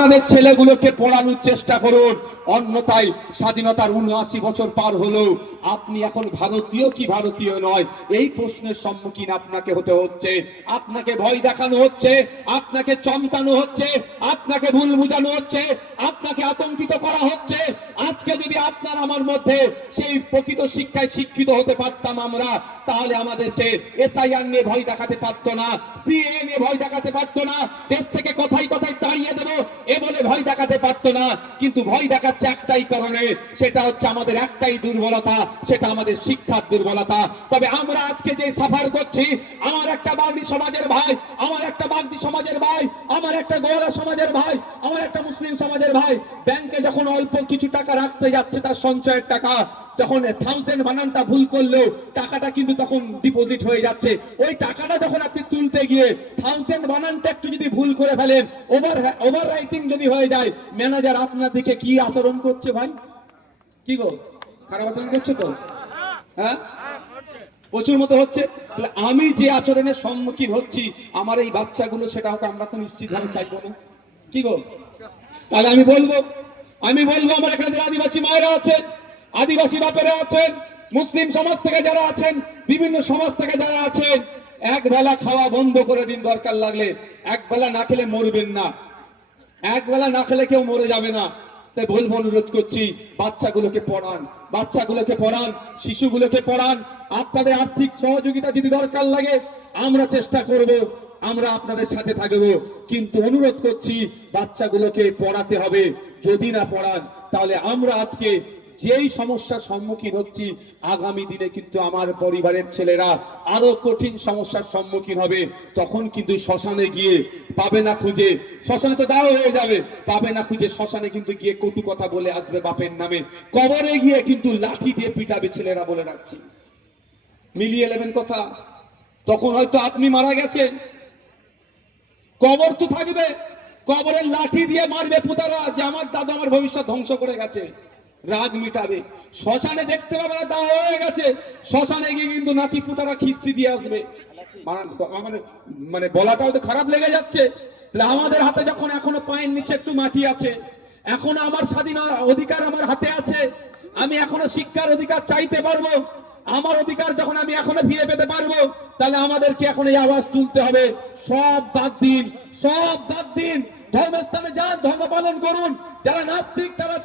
আপনাদের ছেলেগুলোকে পড়ানোর চেষ্টা করুন, অন্যথায় স্বাধীনতার ৭৯ বছর পার হলো আপনি এখন ভারতীয় কি ভারতীয় নয় এই প্রশ্নের সম্মুখীন আপনাকে হতে হচ্ছে। আপনাকে ভয় দেখানো হচ্ছে, আপনাকে চমকানো হচ্ছে, আপনাকে ভুল বুঝানো হচ্ছে, আপনাকে আতঙ্কিত করা হচ্ছে। আজকে যদি আপনার আমার মধ্যে সেই প্রকৃত শিক্ষায় শিক্ষিত হতে পারতাম আমরা, তাহলে আমাদেরকে এসআইআর নিয়ে ভয় দেখাতে পারতো না, সিএএ নিয়ে ভয় দেখাতে পারতো না, দেশ থেকে কোথায় কোথায় তাড়িয়ে দেবো এ বলে ভয় দেখাতে পারতো না। কিন্তু ভয় দেখাচ্ছে একটাই কারণে, সেটা হচ্ছে আমাদের একটাই দুর্বলতা, সেটা আমাদের শিক্ষার দুর্বলতা। তবে আমরা আজকে যে সাফার করছি, আমার একটা বাগদি সমাজের ভাই, আমার একটা বাগদি সমাজের ভাই, আমার একটা গোয়ালা সমাজের ভাই, আমার একটা মুসলিম সমাজের ভাই ব্যাংকে যখন অল্প কিছু টাকা রাখতে যাচ্ছে, তার সঞ্চয়ের টাকা, যখন 1000 বানানটা ভুল করলো টাকাটা কিন্তু তখন ডিপোজিট হয়ে যাচ্ছে। ওই টাকাটা যখন আপনি তুলতে গিয়ে 1000 বানানটা একটু যদি ভুল করে ফেলেন, ওভার রাইটিং যদি হয়ে যায়, ম্যানেজার আপনার দিকে কি আচরণ করছে ভাই? কি গো, খারাপ আচরণ করছে তো? হ্যাঁ, প্রচুর মতো হচ্ছে। আমি যে আচরণের সম্মুখীন হচ্ছি আমার এই বাচ্চাগুলো, সেটা হোক আমরা তো নিশ্চিতভাবে চাইবো না। কি গো, তাহলে আমি বলবো আমার এখানে আদিবাসী মায়েরা আছেন, আদিবাসী বাপেরা আছেন, মুসলিম সমাজ থেকে যারা আছেন, বিভিন্ন সমাজ থেকে যারা আছেন, এক বেলা খাওয়া বন্ধ করে দিন, দরকার লাগলে এক বেলা না খেলে মরবেন না, এক বেলা না খেলে কেউ মরে যাবে না। তাই বলবো, অনুরোধ করছি, বাচ্চাগুলোকে পড়ান, বাচ্চাগুলোকে পড়ান, শিশুগুলোকে পড়ান। আপনাদের আর্থিক সহযোগিতা যদি দরকার লাগে আমরা চেষ্টা করব, আমরা আপনাদের সাথে থাকবো, কিন্তু অনুরোধ করছি বাচ্চাগুলোকে পড়াতে হবে। যদি না পড়ান তাহলে আমরা আজকে যেই সমস্যার সম্মুখীন হচ্ছি, আগামী দিনে কিন্তু আমার পরিবারের ছেলেরা আরো কঠিন সমস্যার সম্মুখীন হবে। তখন কিন্তু শ্মশানে গিয়ে পাবে না খুঁজে, শ্মশানে তো দাও হয়ে যাবে, পাবে না খুঁজে শ্মশানে কিন্তু গিয়ে কটু কথা বলে আসবে বাপের নামে, কবরে গিয়ে কিন্তু লাঠি দিয়ে পিটাবে ছেলেরা, বলে রাখছি। মিলিয়ে নেবেন কথা। তখন হয়তো আপনি মারা গেছেন, কবর তো থাকবে, কবরের লাঠি দিয়ে মারবে পুতারা যে আমার দাদা আমার ভবিষ্যৎ ধ্বংস করে গেছে, রাগ মিটাবে। শ্মশানে দেখতে পাবে না দাও হয়ে গেছে, শ্মশানে গিয়ে কিন্তু নাতি পুতারা খিস্তি দিয়ে আসবে। মানে বলাটাও তো খারাপ লেগে যাচ্ছে। আমাদের হাতে যখন এখনো পায়ের নিচে একটু মাটি আছে, এখনো আমার স্বাধীন অধিকার আমার হাতে আছে, আমি এখনো শিক্ষার অধিকার চাইতে পারবো, আমার অধিকার যখন আমি এখনো ফিরে পেতে পারবো, তাহলে আমাদেরকে এখন এই আওয়াজ তুলতে হবে, সব বাদ দিন, সব বাদ দিন, ধর্মস্থানে যান, ধর্ম পালন করুন। যারা নাস্তিক তারা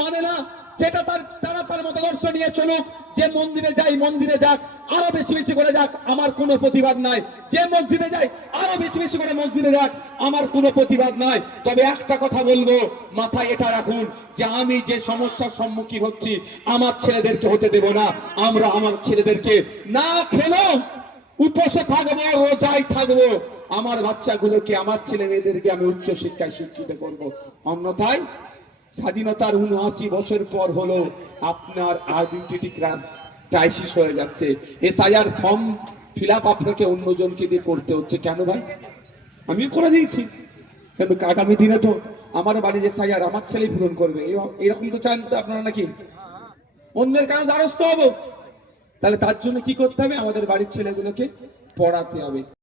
মানে না, সেটা তারা তার মতাদর্শ নিয়ে চলুক। যে মন্দিরে যাই মন্দিরে যাক, আরো বেশি বেশি করে যাক, আমার কোনো প্রতিবাদ নাই। যে মসজিদে যাই আরো বেশি বেশি করে মসজিদে যাক, আমার কোনো প্রতিবাদ নাই। তবে একটা কথা বলবো, মাথায় এটা রাখুন যে আমি যে সমস্যার সম্মুখীন হচ্ছি আমার ছেলেদেরকে হতে দেব না। আমরা আমার ছেলেদেরকে না খেলেও উপসে থাকবো, রোজায় থাকবো, আমার বাচ্চাগুলোকে, আমার ছেলে মেয়েদেরকে আমি উচ্চ শিক্ষায় শিক্ষিত করবো। অন্যথায় স্বাধীনতার ৭৯ বছর পর হলো আপনার আইডেন্টিটি ক্রাইসিস হয়ে যাচ্ছে। এসআইআর ফর্ম ফিল আপ আপনাকে অন্যজনকে দিয়ে করতে হচ্ছে। কেন ভাই? আমিও করে দিয়েছি, কিন্তু আগামী দিনে তো আমার বাড়ির এসআইআর আমার ছেলেই পূরণ করবে, এরকম তো চান তো আপনারা নাকি? অন্যের কেন দ্বারস্থ হবো? তাহলে তার জন্য কি করতে হবে? আমাদের বাড়ির ছেলেগুলোকে পড়াতে হবে।